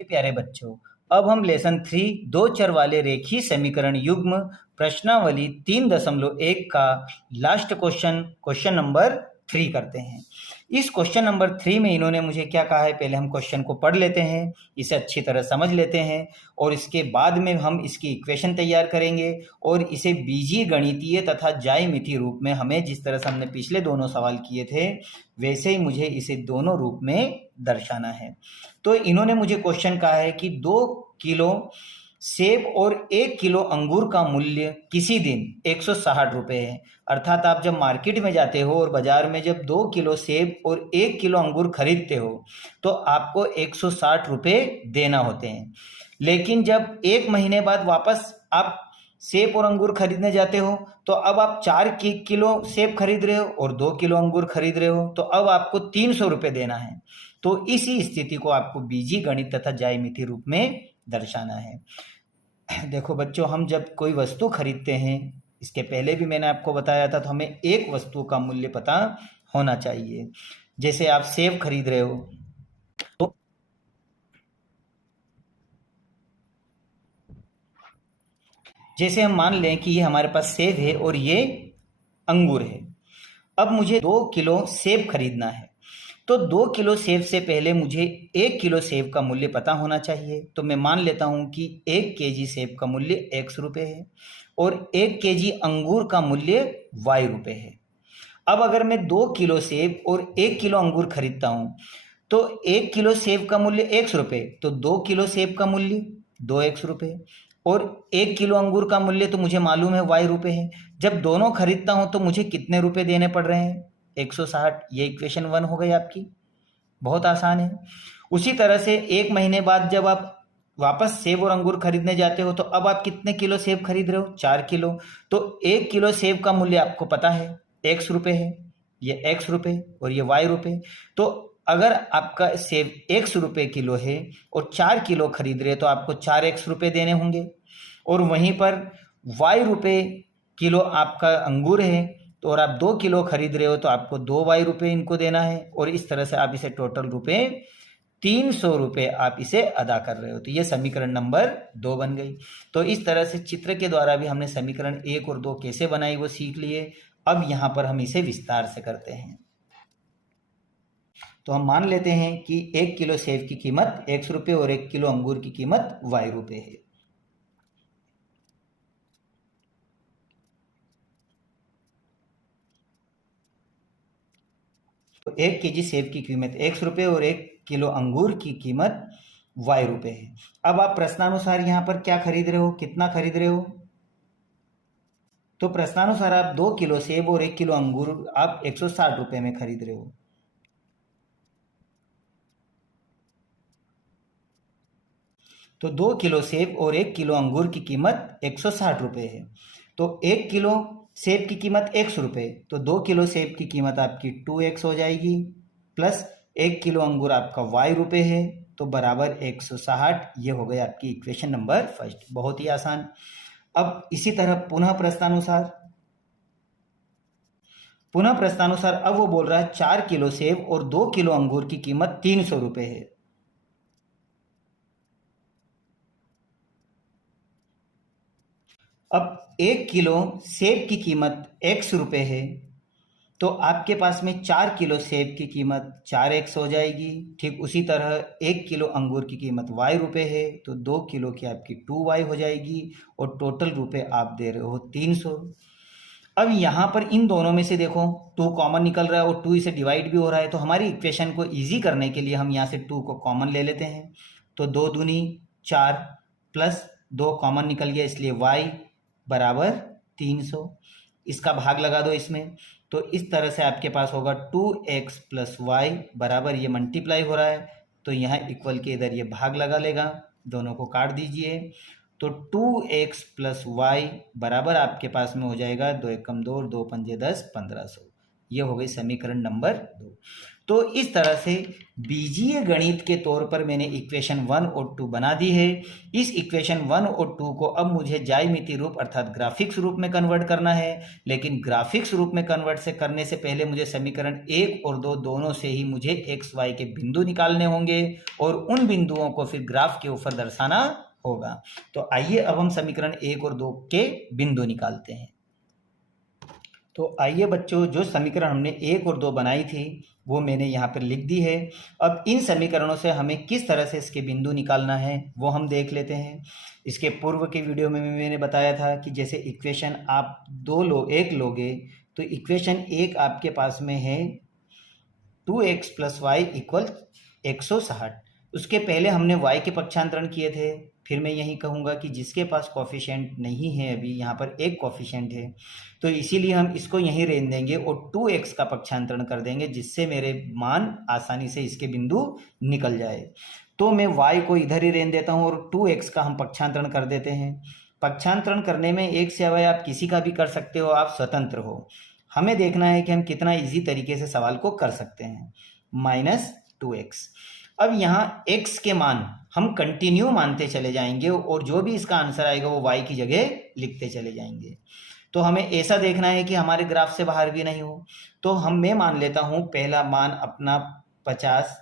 प्यारे बच्चों, अब हम लेसन 3 दो चर वाले रेखीय समीकरण युग्म प्रश्नावली 3.1 का लास्ट क्वेश्चन नंबर 3 करते हैं। इस क्वेश्चन नंबर 3 में इन्होंने मुझे क्या कहा है, पहले हम क्वेश्चन को पढ़ लेते हैं, इसे अच्छी तरह समझ लेते हैं और इसके बाद में हम इसकी इक्वेशन तैयार करेंगे और इसे बीजीय गणितीय तथा ज्यामितीय रूप में हमें जिस तरह से हमने पिछले दोनों सवाल किए थे वैसे ही मुझे इसे दोनों रूप में दर्शाना है। तो इन्होंने मुझे क्वेश्चन कहा है कि 2 किलो सेब और 1 किलो अंगूर का मूल्य किसी दिन 160 रुपए है। अर्थात आप जब मार्केट में जाते हो और बाजार में जब 2 किलो सेब और 1 किलो अंगूर खरीदते हो तो आपको 160 रुपए देना होते हैं। लेकिन जब 1 महीने बाद वापस आप सेब और अंगूर खरीदने जाते हो तो अब आप 4 किलो सेब खरीद रहे हो और 2 किलो अंगूर खरीद रहे हो, तो अब आपको 300 रुपये देना है। तो इसी स्थिति को आपको बीजीय गणित तथा ज्यामितीय रूप में दर्शाना है। देखो बच्चों, हम जब कोई वस्तु खरीदते हैं, इसके पहले भी मैंने आपको बताया था, तो हमें एक वस्तु का मूल्य पता होना चाहिए। जैसे आप सेब खरीद रहे हो तो जैसे हम मान लें कि ये हमारे पास सेब है और ये अंगूर है। अब मुझे 2 किलो सेब खरीदना है, तो 2 किलो सेब से पहले मुझे 1 किलो सेब का मूल्य पता होना चाहिए। तो मैं मान लेता हूं कि 1 केजी सेब का मूल्य x रुपये है और 1 केजी अंगूर का मूल्य y रुपये है। अब अगर मैं 2 किलो सेब और 1 किलो अंगूर खरीदता हूं तो 1 किलो सेब का मूल्य x रुपये, तो 2 किलो सेब का मूल्य 2x रुपये और 1 किलो अंगूर का मूल्य तो मुझे मालूम है y रुपये है। जब दोनों खरीदता हूं तो मुझे कितने रुपए देने पड़ रहे हैं? 160। ये इक्वेशन 1 हो गई आपकी, बहुत आसान है। उसी तरह से 1 महीने बाद जब आप वापस सेब और अंगूर खरीदने जाते हो तो अब आप कितने किलो सेब खरीद रहे हो? 4 किलो। तो 1 किलो सेब का मूल्य आपको पता है x रुपये है, ये x रुपये और ये y रुपये। तो अगर आपका सेब x रुपये किलो है और 4 किलो खरीद रहे हैं तो आपको 4x रुपये देने होंगे। और वहीं पर y रुपये किलो आपका अंगूर है तो और आप 2 किलो खरीद रहे हो तो आपको 2y रुपये इनको देना है और इस तरह से आप इसे टोटल रुपये 300 रुपये आप इसे अदा कर रहे हो। तो ये समीकरण नंबर 2 बन गई। तो इस तरह से चित्र के द्वारा भी हमने समीकरण 1 और 2 कैसे बनाई वो सीख लिए। अब यहाँ पर हम इसे विस्तार से करते हैं। तो हम मान लेते हैं कि 1 किलो सेब की कीमत x रुपये और 1 किलो अंगूर की कीमत y रुपये है। तो 1 केजी सेब की कीमत x रुपये और 1 किलो अंगूर की कीमत y रुपये है। अब आप प्रश्नानुसार यहाँ पर क्या खरीद रहे हो, कितना खरीद रहे हो? तो प्रश्नानुसार आप 2 किलो सेब और 1 किलो अंगूर आप 160 रुपये में खरीद रहे हो। तो 2 किलो सेब और 1 किलो अंगूर की कीमत 160 रुपये है। तो 1 किलो सेब की कीमत x रुपये, तो 2 किलो सेब की कीमत आपकी 2x हो जाएगी प्लस 1 किलो अंगूर आपका y रुपये है तो बराबर 160। ये हो गई आपकी इक्वेशन नंबर फर्स्ट, बहुत ही आसान। अब इसी तरह पुनः प्रश्नानुसार अब वो बोल रहा है 4 किलो सेब और 2 किलो अंगूर की कीमत 300 रुपये है। अब 1 किलो सेब की कीमत x रुपये है तो आपके पास में 4 किलो सेब की कीमत 4x हो जाएगी। ठीक उसी तरह 1 किलो अंगूर की कीमत y रुपये है तो 2 किलो की आपकी 2y हो जाएगी और टोटल रुपये आप दे रहे हो 300। अब यहाँ पर इन दोनों में से देखो 2 कॉमन निकल रहा है और 2 इसे डिवाइड भी हो रहा है, तो हमारी इक्वेशन को ईजी करने के लिए हम यहाँ से 2 को कॉमन ले लेते हैं। तो 2 दूनी 4 प्लस 2 कॉमन निकल गया इसलिए y बराबर 300। इसका भाग लगा दो इसमें, तो इस तरह से आपके पास होगा 2x प्लस वाई बराबर, ये मल्टीप्लाई हो रहा है तो यहाँ इक्वल के इधर ये भाग लगा लेगा, दोनों को काट दीजिए। तो 2x प्लस वाई बराबर आपके पास में हो जाएगा 2 एकम 2 और 2 पंजे 10, 1500। ये हो गई समीकरण नंबर 2। तो इस तरह से बीजीय गणित के तौर पर मैंने इक्वेशन 1 और 2 बना दी है। इस इक्वेशन 1 और 2 को अब मुझे ज्यामितीय रूप अर्थात ग्राफिक्स रूप में कन्वर्ट करना है, लेकिन ग्राफिक्स रूप में कन्वर्ट से करने से पहले मुझे समीकरण 1 और 2 दोनों से ही मुझे एक्स वाई के बिंदु निकालने होंगे और उन बिंदुओं को फिर ग्राफ के ऊपर दर्शाना होगा। तो आइए अब हम समीकरण 1 और 2 के बिंदु निकालते हैं। तो आइए बच्चों, जो समीकरण हमने 1 और 2 बनाई थी वो मैंने यहाँ पर लिख दी है। अब इन समीकरणों से हमें किस तरह से इसके बिंदु निकालना है वो हम देख लेते हैं। इसके पूर्व के वीडियो में मैंने बताया था कि जैसे इक्वेशन आप एक लोगे तो इक्वेशन 1 आपके पास में है 2x + y = 160। उसके पहले हमने y के पक्षांतरण किए थे। फिर मैं यही कहूँगा कि जिसके पास कोफिशिएंट नहीं है, अभी यहाँ पर एक कोफिशिएंट है, तो इसीलिए हम इसको यहीं रेन देंगे और 2x का पक्षांतरण कर देंगे, जिससे मेरे मान आसानी से इसके बिंदु निकल जाए। तो मैं y को इधर ही रेन देता हूँ और 2x का हम पक्षांतरण कर देते हैं। पक्षांतरण करने में एक से अवय आप किसी का भी कर सकते हो, आप स्वतंत्र हो। हमें देखना है कि हम कितना इजी तरीके से सवाल को कर सकते हैं। -2x। अब यहाँ x के मान हम कंटिन्यू मानते चले जाएंगे और जो भी इसका आंसर आएगा वो y की जगह लिखते चले जाएंगे। तो हमें ऐसा देखना है कि हमारे ग्राफ से बाहर भी नहीं हो। तो मैं मान लेता हूँ पहला मान अपना 50,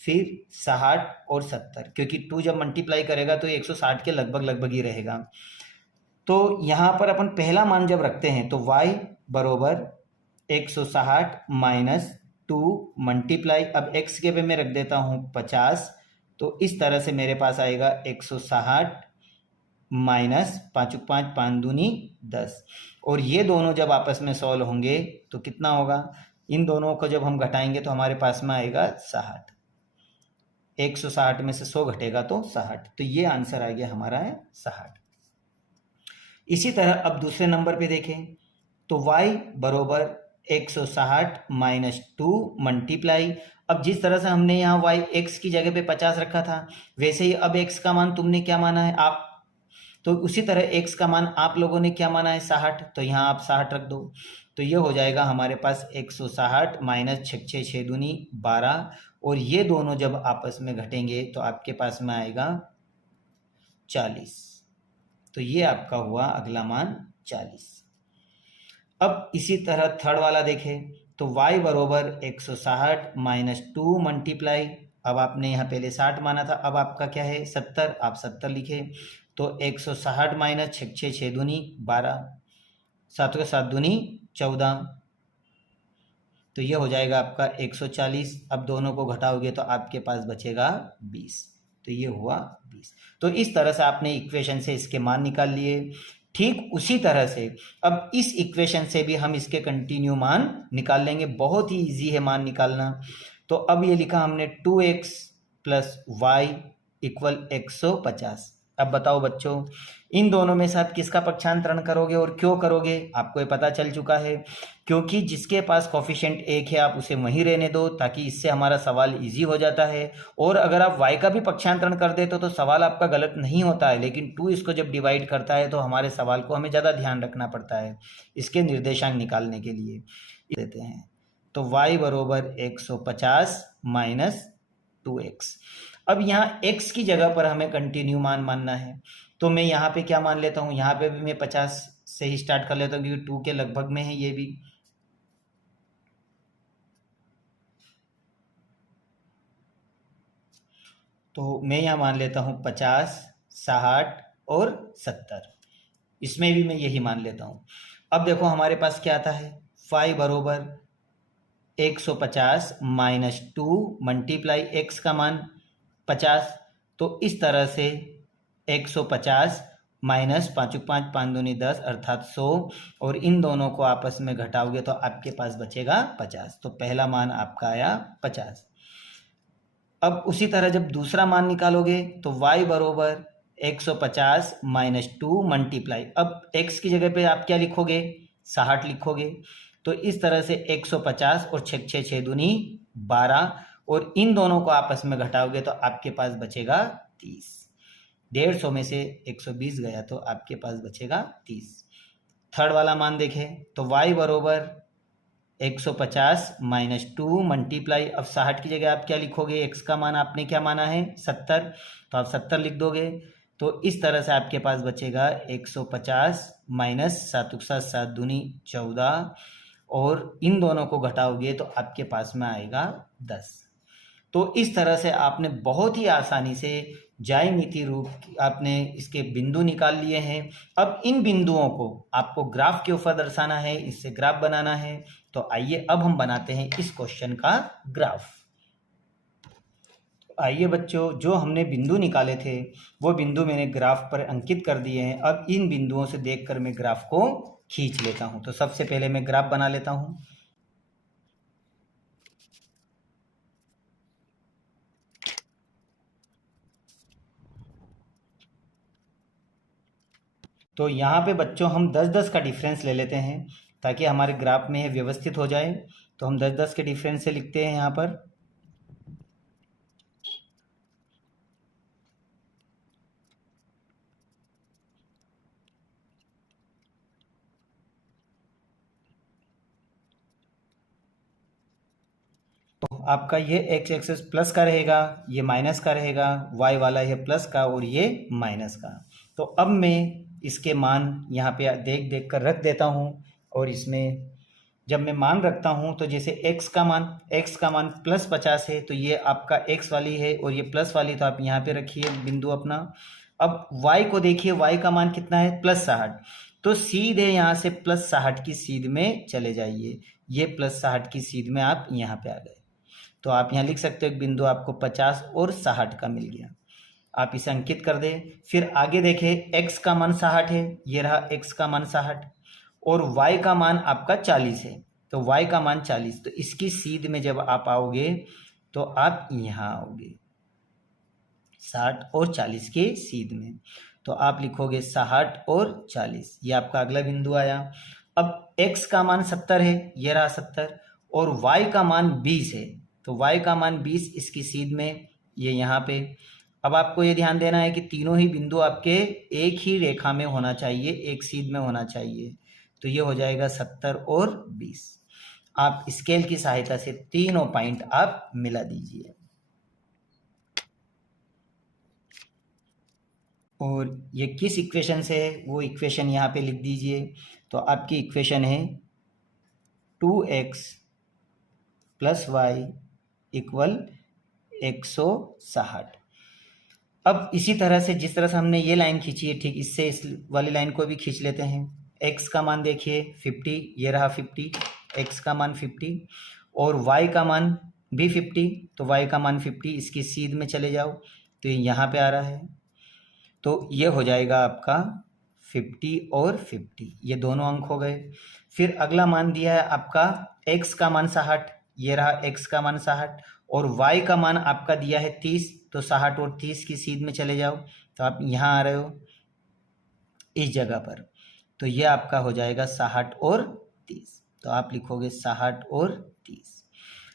फिर 60 और 70, क्योंकि 2 जब मल्टीप्लाई करेगा तो 160 के लगभग ही रहेगा। तो यहाँ पर अपन पहला मान जब रखते हैं तो y बराबर 160 - 2 मल्टीप्लाई, अब x के पे मैं रख देता हूँ 50, तो इस तरह से मेरे पास आएगा 160 माइनस 5 5 5 दूनी 10। और ये दोनों जब आपस में सॉल्व होंगे तो कितना होगा, इन दोनों को जब हम घटाएंगे तो हमारे पास में आएगा 60। 160 में से 100 घटेगा तो 60, तो ये आंसर आ गया हमारा है 60। इसी तरह अब दूसरे नंबर पे देखें तो y बराबर 160 - 2 मल्टीप्लाई, अब जिस तरह से हमने यहाँ y x की जगह पे 50 रखा था, वैसे ही अब x का मान तुमने क्या माना है आप, तो उसी तरह x का मान आप लोगों ने क्या माना है 60, तो यहाँ आप 60 रख दो। तो ये हो जाएगा हमारे पास 160 - 6 6 6 दूनी 12, और ये दोनों जब आपस में घटेंगे तो आपके पास में आएगा 40। तो ये आपका हुआ अगला मान 40। अब इसी तरह थर्ड वाला देखें तो y बराबर 160 - 2 मल्टीप्लाई, अब आपने यहाँ पहले 60 माना था, अब आपका क्या है 70, आप 70 लिखे। तो 160 - 6 6 6 दूनी 12, 7 के 7 दूनी 14, तो ये हो जाएगा आपका 140। अब दोनों को घटाओगे तो आपके पास बचेगा 20, तो ये हुआ 20। तो इस तरह से आपने इक्वेशन से इसके मान निकाल लिए। ठीक उसी तरह से अब इस इक्वेशन से भी हम इसके कंटिन्यू मान निकाल लेंगे, बहुत ही इजी है मान निकालना। तो अब ये लिखा हमने 2x + y = 150। अब बताओ बच्चों, इन दोनों में से आप किसका पक्षांतरण करोगे और क्यों करोगे, आपको ये पता चल चुका है। क्योंकि जिसके पास कोफिशिएंट 1 है आप उसे वहीं रहने दो, ताकि इससे हमारा सवाल इजी हो जाता है। और अगर आप y का भी पक्षांतरण कर देते हो तो सवाल आपका गलत नहीं होता है, लेकिन 2 इसको जब डिवाइड करता है तो हमारे सवाल को हमें ज़्यादा ध्यान रखना पड़ता है इसके निर्देशांक निकालने के लिए। देते हैं तो y बराबर 150 - 2x। अब यहाँ x की जगह पर हमें कंटिन्यू मान मानना है, तो मैं यहाँ पे क्या मान लेता हूँ, यहाँ पे भी मैं 50 से ही स्टार्ट कर लेता हूँ क्योंकि 2 के लगभग में है ये भी। तो मैं यहाँ मान लेता हूँ 50, 60 और 70, इसमें भी मैं यही मान लेता हूँ। अब देखो हमारे पास क्या आता है, y बराबर 150 - 2 मल्टीप्लाई x का मान 50, तो इस तरह से 150 माइनस 5 5 5 दूनी 10 अर्थात 100, और इन दोनों को आपस में घटाओगे तो आपके पास बचेगा 50। तो पहला मान आपका आया 50। अब उसी तरह जब दूसरा मान निकालोगे तो y बराबर 150 - 2 मल्टीप्लाई, अब x की जगह पे आप क्या लिखोगे 60 लिखोगे। तो इस तरह से 150 और 6 6 6 दूनी 12, और इन दोनों को आपस में घटाओगे तो आपके पास बचेगा 30। 150 में से 120 गया तो आपके पास बचेगा 30। थर्ड वाला मान देखें तो y बराबर 150 माइनस 2 मल्टीप्लाई, अब 60 की जगह आप क्या लिखोगे, x का मान आपने क्या माना है 70, तो आप 70 लिख दोगे। तो इस तरह से आपके पास बचेगा 150 माइनस 7 7 7 दूनी 14, और इन दोनों को घटाओगे तो आपके पास में आएगा 10। तो इस तरह से आपने बहुत ही आसानी से ज्यामितीय रूप आपने इसके बिंदु निकाल लिए हैं। अब इन बिंदुओं को आपको ग्राफ के ऊपर दर्शाना है, इससे ग्राफ बनाना है। तो आइए अब हम बनाते हैं इस क्वेश्चन का ग्राफ। तो आइए बच्चों, जो हमने बिंदु निकाले थे वो बिंदु मैंने ग्राफ पर अंकित कर दिए हैं। अब इन बिंदुओं से देखकर मैं ग्राफ को खींच लेता हूं। तो सबसे पहले मैं ग्राफ बना लेता हूं। तो यहाँ पे बच्चों हम 10-10 का डिफरेंस ले लेते हैं ताकि हमारे ग्राफ में व्यवस्थित हो जाए। तो हम 10-10 के डिफरेंस से लिखते हैं यहाँ पर। तो आपका ये एक्स एक्सेस प्लस का रहेगा, ये माइनस का रहेगा, वाई वाला ये प्लस का और ये माइनस का। तो अब मैं इसके मान यहाँ पे देख देख कर रख देता हूँ, और इसमें जब मैं मान रखता हूँ तो जैसे x का मान +50 है, तो ये आपका x वाली है और ये प्लस वाली, तो आप यहाँ पे रखिए बिंदु अपना। अब y को देखिए, y का मान कितना है +60, तो सीधे यहाँ से +60 की सीध में चले जाइए। ये +60 की सीध में आप यहाँ पे आ गए। तो आप यहाँ लिख सकते हो एक बिंदु आपको 50 और 60 का मिल गया। आप इसे अंकित कर दें। फिर आगे देखें, x का मान 60 है, ये रहा x का मान 60, और y का मान आपका 40 है, तो y का मान 40। तो इसकी सीध में जब आप आओगे तो आप यहाँ आओगे 60 और 40 के सीध में, तो आप लिखोगे 60 और 40, ये आपका अगला बिंदु आया। अब x का मान 70 है, ये रहा 70, और y का मान 20 है, तो y का मान 20 इसकी सीध में, ये यहाँ पे। अब आपको ये ध्यान देना है कि तीनों ही बिंदु आपके एक ही रेखा में होना चाहिए, एक सीध में होना चाहिए। तो ये हो जाएगा 70 और 20। आप स्केल की सहायता से तीनों पॉइंट आप मिला दीजिए, और ये किस इक्वेशन से है वो इक्वेशन यहाँ पे लिख दीजिए। तो आपकी इक्वेशन है 2x + y = 160। अब इसी तरह से जिस तरह से हमने ये लाइन खींची है, ठीक इससे इस वाली लाइन को भी खींच लेते हैं। x का मान देखिए 50, ये रहा 50, x का मान 50, और y का मान भी 50, तो y का मान 50, इसकी सीध में चले जाओ तो ये यहाँ पे आ रहा है। तो ये हो जाएगा आपका 50 और 50, ये दोनों अंक हो गए। फिर अगला मान दिया है आपका x का मान 60, ये रहा x का मान 60, और y का मान आपका दिया है 30, तो 60 और 30 की सीध में चले जाओ, तो आप यहाँ आ रहे हो इस जगह पर। तो ये आपका हो जाएगा 60 और 30, तो आप लिखोगे 60 और 30।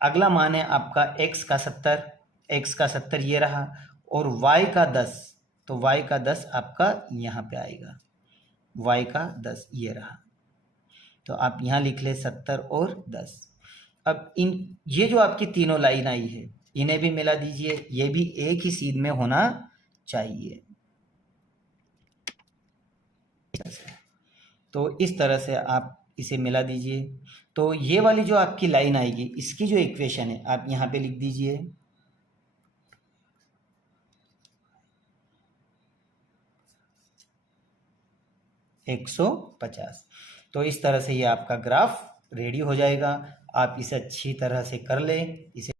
अगला मान है आपका x का 70, ये रहा, और y का 10, तो y का 10 आपका यहाँ पे आएगा, y का 10 ये रहा, तो आप यहाँ लिख ले 70 और 10। अब ये जो आपकी तीनों लाइन आई है इन्हें भी मिला दीजिए, ये भी एक ही सीध में होना चाहिए। तो इस तरह से आप इसे मिला दीजिए। तो ये वाली जो आपकी लाइन आएगी इसकी जो इक्वेशन है आप यहाँ पे लिख दीजिए 150। तो इस तरह से ये आपका ग्राफ रेडी हो जाएगा। आप इसे अच्छी तरह से कर लें, इसे